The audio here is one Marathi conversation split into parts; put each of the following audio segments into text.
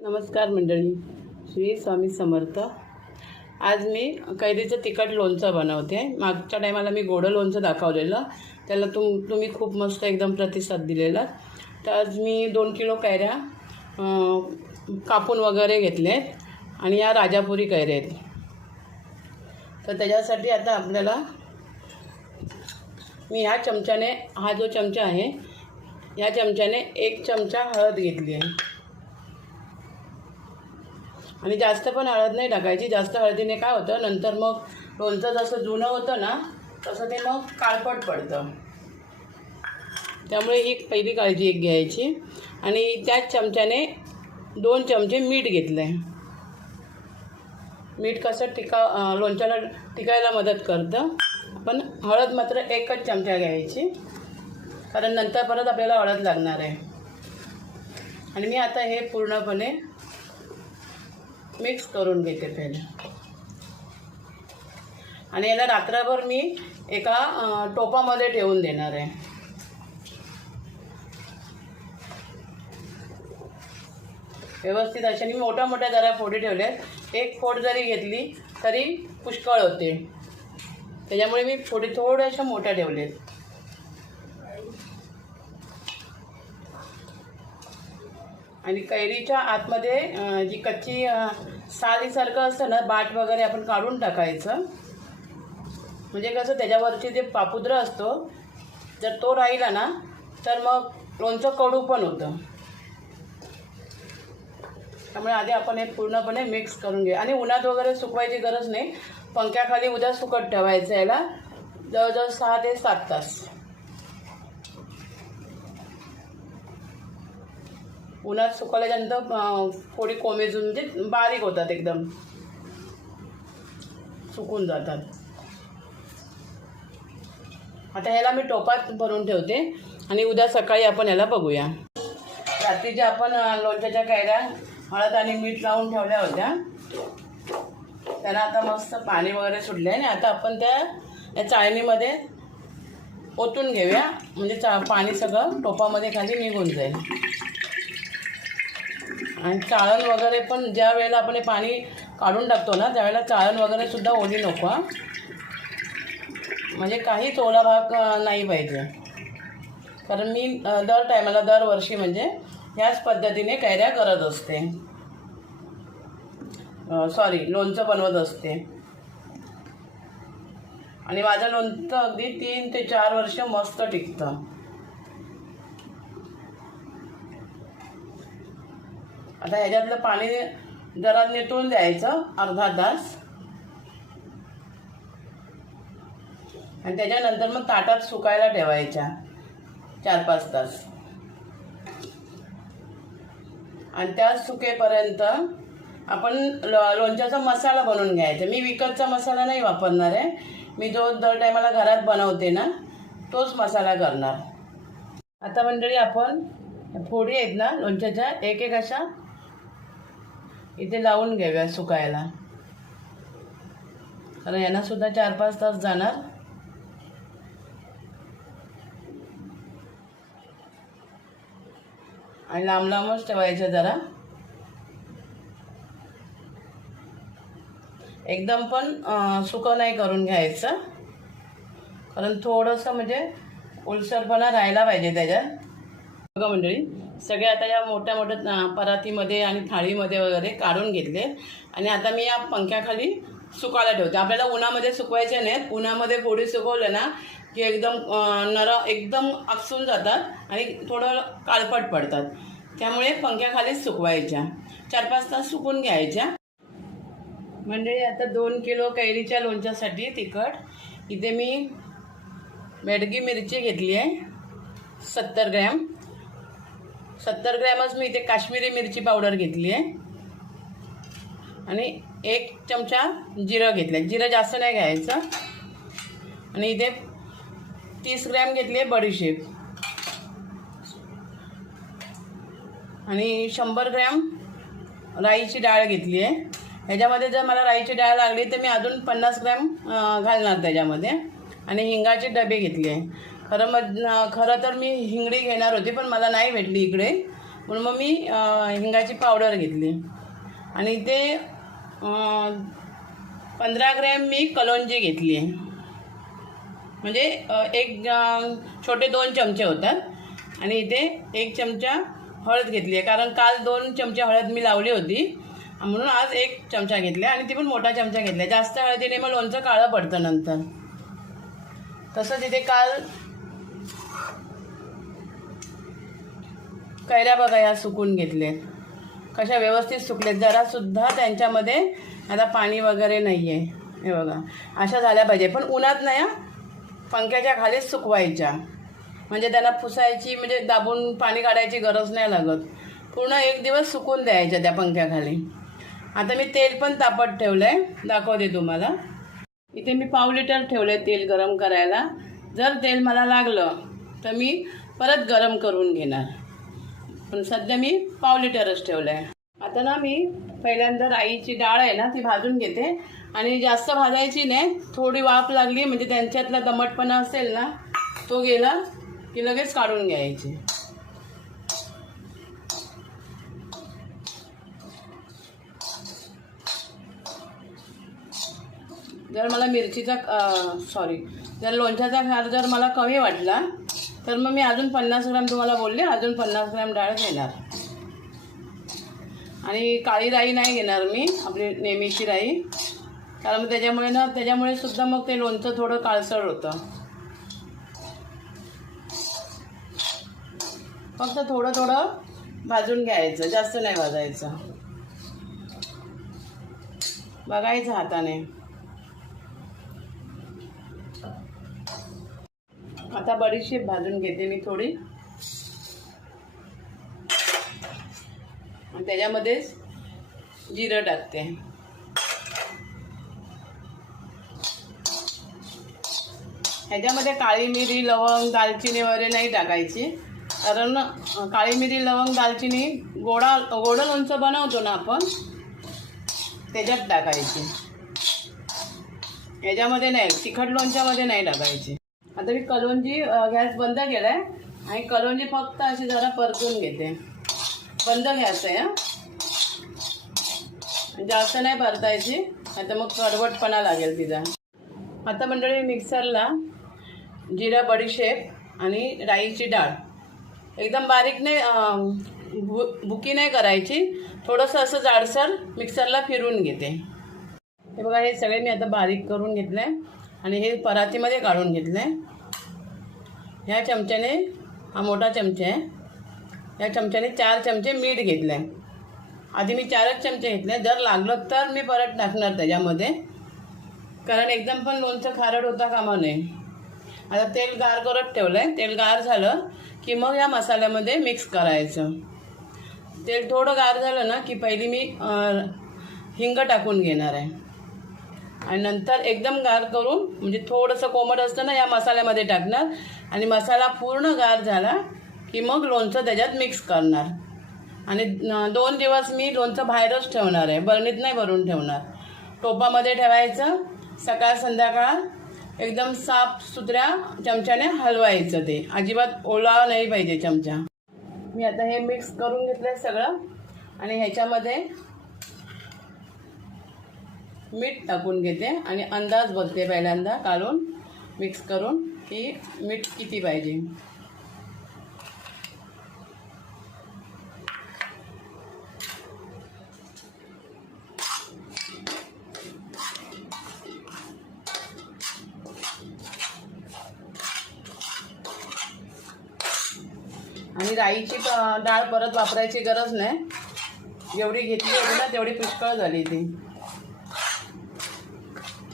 नमस्कार मंडळी, श्री स्वामी समर्थ। आज मी कैरीचं तिखट लोणचं बनवते। मागच्या टायमाला मी गोड लोणचं दाखवलेलं, त्याला तुम्ही खूप मस्त एकदम प्रतिसाद दिलेला। तर आज मी 2 किलो कैऱ्या कापून वगैरे घेतलेत आणि या राजापुरी कैऱ्या आहेत। तर त्याच्यासाठी आता आपल्याला मी ह्या चमच्याने, हा जो चमचा आहे या चमच्याने 1 चमचा हळद घेतली आहे। आणि जास्त पण हळद नाही टाकायची, जास्त हळदीने काय होतं नंतर मग लोणचं जसं जुनं होतं ना तसं ते मग काळपट पडतं। त्यामुळे ही पहिली काळजी एक घ्यायची। आणि त्याच चमच्याने 2 चमचे मीठ घेतलं आहे। मीठ कसं लोणच्याला टिकायला मदत करतं। पण हळद मात्र 1च चमचा घ्यायची, कारण नंतर परत आपल्याला हळद लागणार आहे। आणि मी आता हे पूर्णपणे मिक्स करून घेते पहिले। आणि याला रात्रभर मी एका टोपामध्ये ठेवून देणार आहे। व्यवस्थित अशा मी मोठ्या जरा फोडी ठेवल्यात। 1 फोड जरी घेतली तरी पुष्कळ होते, त्याच्यामुळे मी फोडी थोड्याशा मोठ्या ठेवल्यात। आणि कैरीच्या आतमध्ये जी कच्ची सालीसारखं असतं ना, बाट वगैरे आपण काढून टाकायचं। म्हणजे कसं त्याच्यावरची जे पापुद्रा असतो जर तो राहिला ना तर मग लोणचं कडू पण होतं। त्यामुळे आधी आपण हे पूर्णपणे मिक्स करून घे। आणि उन्हात वगैरे सुकवायची गरज नाही, पंख्याखाली उद्या सुकत ठेवायचं याला जवळजवळ 6 ते 7 तास। उन्हात सुकवल्यानंतर फोडी कोमेजून म्हणजे बारीक होतात, एकदम सुकून जातात। आता ह्याला मी टोपात भरून ठेवते आणि उद्या सकाळी आपण याला बघूया। रात्रीच्या आपण लोणच्याच्या कैऱ्या हळद आणि मीठ लावून ठेवल्या होत्या, त्याला आता मस्त पाणी वगैरे सुटले आणि आता आपण या चाळणीमध्ये ओतून घेऊया, म्हणजे पाणी सगळं टोपामध्ये खाली निघून जाईल। आणि चाळण वगैरे पण ज्या वेळेला आपण हे पाणी काढून टाकतो ना त्यावेळेला चाळण वगैरे सुद्धा ओली नको, म्हणजे काहीच ओला भाग नाही पाहिजे। कारण मी दरवर्षी म्हणजे ह्याच पद्धतीने कैऱ्या करत असते, लोणचं बनवत असते। आणि माझं लोणचं अगदी 3 ते 4 वर्ष मस्त टिकतं। आता ह्याच्यातलं पाणी जरा नितळून द्यायचं अर्धा तास, आणि त्याच्यानंतर मग ताटात सुकायला ठेवायच्या 4-5 तास। आणि त्या सुकेपर्यंत आपण लोणच्याचा मसाला बनवून घ्यायचा। मी विकतचा मसाला नाही वापरणार आहे, मी जो दर टायमाला घरात बनवते ना तोच मसाला करणार। आता मंडळी आपण फोडी आहेत ना लोणच्याच्या एक अशा इथे लावून घेऊया सुकायला, कारण यांना सुद्धा 4-5 तास जाणार। आणि लांबच ठेवायचं, जरा एकदम पण सुकं नाही करून घ्यायचं, कारण थोडंसं म्हणजे ओलसरपणा राहायला पाहिजे त्याच्यात। बघा मंडळी, सगळे आता या मोठ्या परातीमध्ये आणि थाळीमध्ये वगैरे काढून घेतले। आणि आता मी या पंख्याखाली सुकायला ठेवते। आपल्याला उन्हामध्ये सुकवायचे नाहीत, उन्हामध्ये फोडी सुकवले ना की एकदम आकसून जातात आणि थोडं काळपट पडतात। त्यामुळे पंख्याखालीच सुकवायच्या, 4-5 तास सुकून घ्यायच्या। म्हणजे आता 2 किलो कैरीच्या लोणच्यासाठी तिखट इथे मी बेडगी मिरची घेतली आहे 70 ग्रॅम। 70 ग्रॅमच मी इथे काश्मीरी मिरची पावडर घेतली आहे। आणि 1 चमचा जिरं घेतलं, जिरं जास्त नाही घ्यायचं। आणि इथे 30 ग्रॅम घेतली आहे बडीशेप। आणि 100 ग्रॅम राईची डाळ घेतली आहे। ह्याच्यामध्ये जर मला राईची डाळ लागली तर मी अजून 50 ग्रॅम घालणार त्याच्यामध्ये। आणि हिंगाचे डबे घेतले आहे। खरं तर मी हिंगडी घेणार होती पण मला नाही भेटली इकडे, म्हणून मग मी हिंगाची पावडर घेतली आणि इथे 15 ग्रॅम मी कलोंजी घेतली आहे. म्हणजे एक छोटे 2 चमचे होतात आणि इथे 1 चमचा हळद घेतली आहे, कारण काल 2 चमचे हळद मी लावली होती म्हणून आज 1 चमचा घेतला आणि ती पण मोठा चमचा घेतला. जास्त हळदीने मग लोणचं काळं पडतं नंतर. तसंच इथे काल कैऱ्या बघा या सुकून घेतलेत, कशा व्यवस्थित सुकलेत. जरासुद्धा त्यांच्यामध्ये आता पाणी वगैरे नाही आहे. हे बघा अशा झाल्या पाहिजे, पण उन्हात नाही, पंख्याच्या खालीच सुकवायच्या, म्हणजे त्यांना पुसायची म्हणजे दाबून पाणी काढायची गरज नाही लागत. पूर्ण 1 दिवस सुकून द्यायच्या त्या पंख्याखाली. आता मी तेल पण तापत ठेवलं आहे, दाखवते तुम्हाला. इथे मी पाव लिटर ठेवलं आहे तेल गरम करायला. जर तेल मला लागलं तर मी परत गरम करून घेणार, पण सध्या मी पाव लिटरच ठेवलं आहे. आता ना मी पहिल्यांदा राईची डाळ आहे ना ती भाजून घेते आणि जास्त भाजायची नाही, थोडी वाफ लागली म्हणजे त्यांच्यातला दमटपणा असेल ना तो गेला की लगेच काढून घ्यायची. जर मला मिरचीचा जर लोणच्याचा खार जर मला कमी वाटला तर मग मी अजून 50 ग्रॅम तुम्हाला बोलले, अजून 50 ग्रॅम डाळ घेणार. आणि काळी राई नाही घेणार मी, आपली नेहमीची राई, कारण मग त्याच्यामुळे सुद्धा मग ते लोणचं थोडं काळसर होतं. फक्त थोडं थोडं भाजून घ्यायचं, जास्त नाही भाजायचं, बघायचं हाताने. आता बडीशेप भाजून घेते मी थोडी आणि त्याच्यामध्येच जिरं टाकते. ह्याच्यामध्ये काळी मिरी, लवंग, दालचिनी वगैरे नाही टाकायची, कारण काळी मिरी, लवंग, दालचिनी गोडं लोणचं बनवतो ना आपण त्याच्यात टाकायची. ह्याच्यामध्ये नाही, तिखट लोणच्यामध्ये नाही टाकायची. आता मी कलोंजी गॅस बंद केला आहे आणि कलोंजी फक्त अशी जरा परतून घेते. बंद गॅस आहे, जास्त नाही परतायची, आता मग कडवटपणा लागेल तिचा. आता मंडळी मिक्सरला जिरा, बडीशेप आणि राईची डाळ एकदम बारीक नाही, बुकी नाही करायची, थोडंसं असं जाडसर मिक्सरला फिरून घेते. हे बघा हे सगळे मी आता बारीक करून घेतलं आहे आणि हे परातीमध्ये काढून घेतलं आहे. ह्या चमच्याने, हा मोठा चमचा आहे, या चमच्याने 4 चमचे मीठ घेतलं आहे. आधी मी 4च चमचे घेतले, जर लागलं तर मी परत टाकणार त्याच्यामध्ये, कारण एकदम पण लोणचं खारट होता कामा नये. आता तेल गार करत ठेवलं आहे, तेल गार झालं की मग या मसाल्यामध्ये मिक्स करायचं. तेल थोडं गार झालं ना की पहिली मी हिंग टाकून घेणार आहे आणि नंतर एकदम गार करून, म्हणजे थोडंसं कोमट असतं ना, या मसाल्यामध्ये टाकणार आणि मसाला पूर्ण गार झाला की मग लोणचं त्याच्यात मिक्स करणार. आणि 2 दिवस मी लोणचं बाहेरच ठेवणार आहे, बरणीत नाही भरून ठेवणार, टोपामध्ये ठेवायचं. सकाळ संध्याकाळ एकदम साफ सुथऱ्या चमच्याने हलवायचं, ते अजिबात ओला नाही पाहिजे चमचा. मी आता हे मिक्स करून घेतलं सगळं आणि ह्याच्यामध्ये मीठ टाकून घेते आणि अंदाज बघते पहिल्यांदा काढून मिक्स करून की मीठ किती पाहिजे. आणि राईची डाळ परत वापरायची गरज नाही, जेवढी घेतली होती ना तेवढी पुष्कळ झाली. ती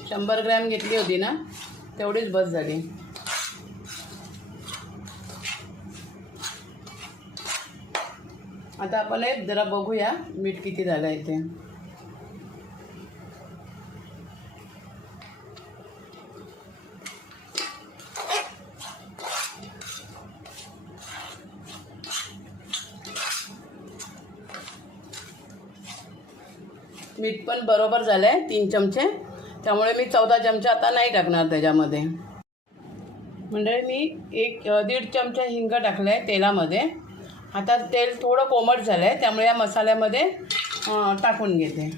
100 ग्रॅम घेतली होती ना तेवढीच बस झाली. आता आपण जरा बघूया मीठ किती झालं आहे ते. मीठ पण बरोबर झालं आहे 3 चमचे, त्यामुळे मी 14 चमचे आता नाही टाकणार त्याच्यामध्ये. म्हणजे मी 1-1.5 चमचा हिंग टाकलं आहे तेलामध्ये आता तेल थोडं कोमट झालं आहे, त्यामुळे या मसाल्यामध्ये टाकून घेते.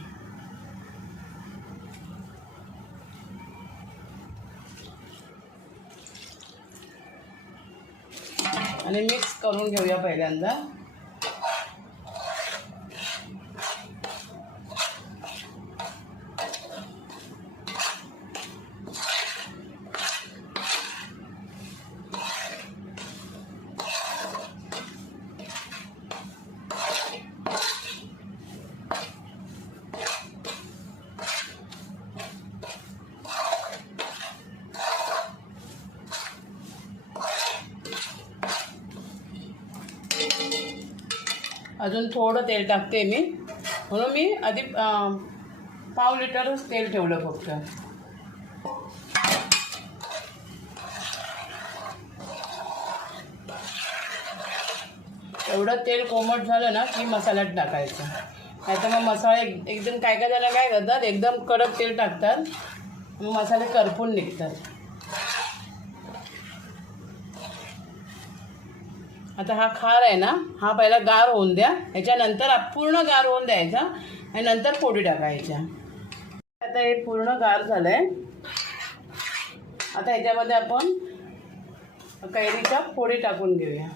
आणि मिक्स करून घेऊया पहिल्यांदा. अजून थोडं तेल टाकते मी, म्हणून मी आधी पाव लिटरच तेल ठेवलं फक्त. एवढं तेल कोमट झालं ना की मसाल्यात टाकायचं. नाहीतर मग मसाला एकदम काय काय जण काय करतात, एकदम कडक तेल टाकतात, मग मसाले करपून निघतात. आता हा खार आहे ना, हा पहिला गार होऊन द्या, ह्याच्यानंतर पूर्ण गार होऊन द्यायचा आणि नंतर फोडी टाकायच्या. आता हे पूर्ण गार झालं आहे. आता ह्याच्यामध्ये आपण कैरीच्या फोडी टाकून घेऊया.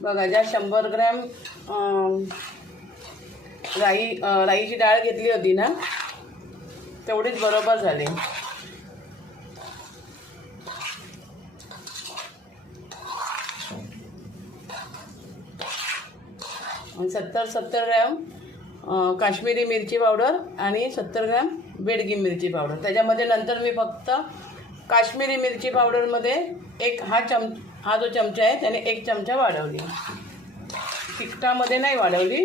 बघा, ज्या 100 ग्रॅम राईची डाळ घेतली होती ना, तेवढीच बरोबर झाली. आणि 70 ग्रॅम काश्मीरी मिरची पावडर आणि 70 ग्रॅम बेडगी मिरची पावडर. त्याच्यामध्ये नंतर मी फक्त काश्मीरी मिरची पावडरमध्ये हा जो चमचा आहे त्याने 1 चमचा वाढवली. तिखटामध्ये नाही वाढवली,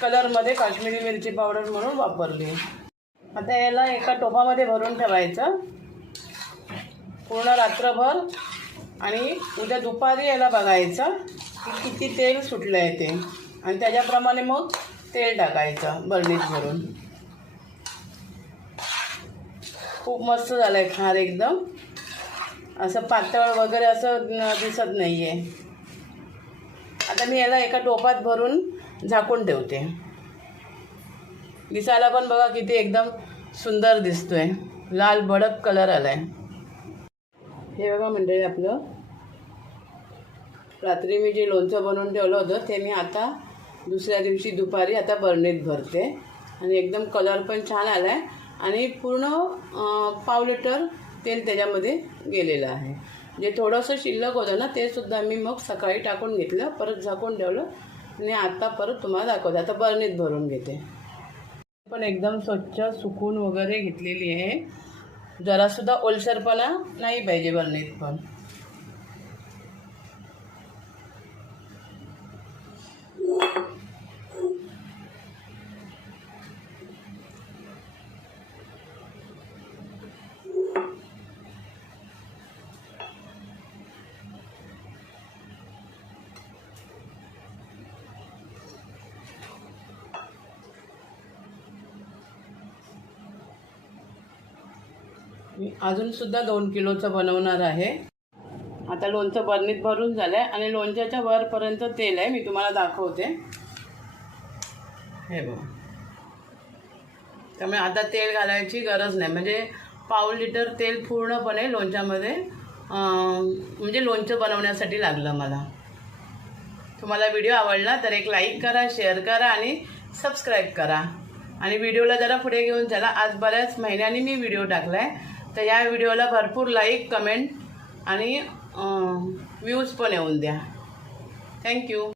कलरमध्ये काश्मीरी मिरची पावडर म्हणून वापरली. आता याला एका टोपामध्ये भरून ठेवायचं पूर्ण रात्रभर, आणि उद्या दुपारी याला बघायचं की किती तेल सुटलं आहे ते, आणि त्याच्याप्रमाणे मग तेल टाकायचं बरणीत भरून. खूप मस्त झालं आहे खार, एकदम असं पातळ वगैरे असं दिसत नाही आहे. आता मी याला एका टोपात भरून झाकून ठेवते. दिसायला पण बघा किती एकदम सुंदर दिसतोय, लाल भडक कलर आलाय. हे बघा मंडळी, आपलं रात्री मी जे लोणचं बनवून ठेवलं होतं ते मी आता दुसऱ्या दिवशी दुपारी आता बरणीत भरते. आणि एकदम कलर पण छान आला आहे, आणि पूर्ण पाव लिटर तेल त्याच्यामध्ये गेलेलं आहे. जे थोडंसं शिल्लक होतं ना, ते सुद्धा मी मग सकाळी टाकून घेतलं, परत झाकून ठेवलं, आणि आता परत तुम्हाला दाखवते. आता बरणीत भरून घेते. पण एकदम स्वच्छ सुकून वगैरे घेतलेली आहे, जरासुद्धा ओलसरपणा नाही पाहिजे बरणीत पण. मी अजूनसुद्धा 2 किलोचं बनवणार आहे. आता लोणचं बरणीत भरून झालं आहे, आणि लोणच्याच्या वरपर्यंत तेल आहे. मी तुम्हाला दाखवते. हे बघा, त्यामुळे आता तेल घालायची गरज नाही. म्हणजे पाव लिटर तेल पूर्णपणे लोणच्यामध्ये म्हणजे लोणचं बनवण्यासाठी लागलं मला. तुम्हाला व्हिडिओ आवडला तर एक लाईक करा, शेअर करा आणि सबस्क्राईब करा. आणि व्हिडिओला जरा पुढे घेऊन चला. आज बऱ्याच महिन्यांनी मी व्हिडिओ टाकला आहे, तर या व्हिडिओला भरपूर लाईक, कमेंट आणि व्ह्यूज पण येऊन द्या. थँक्यू.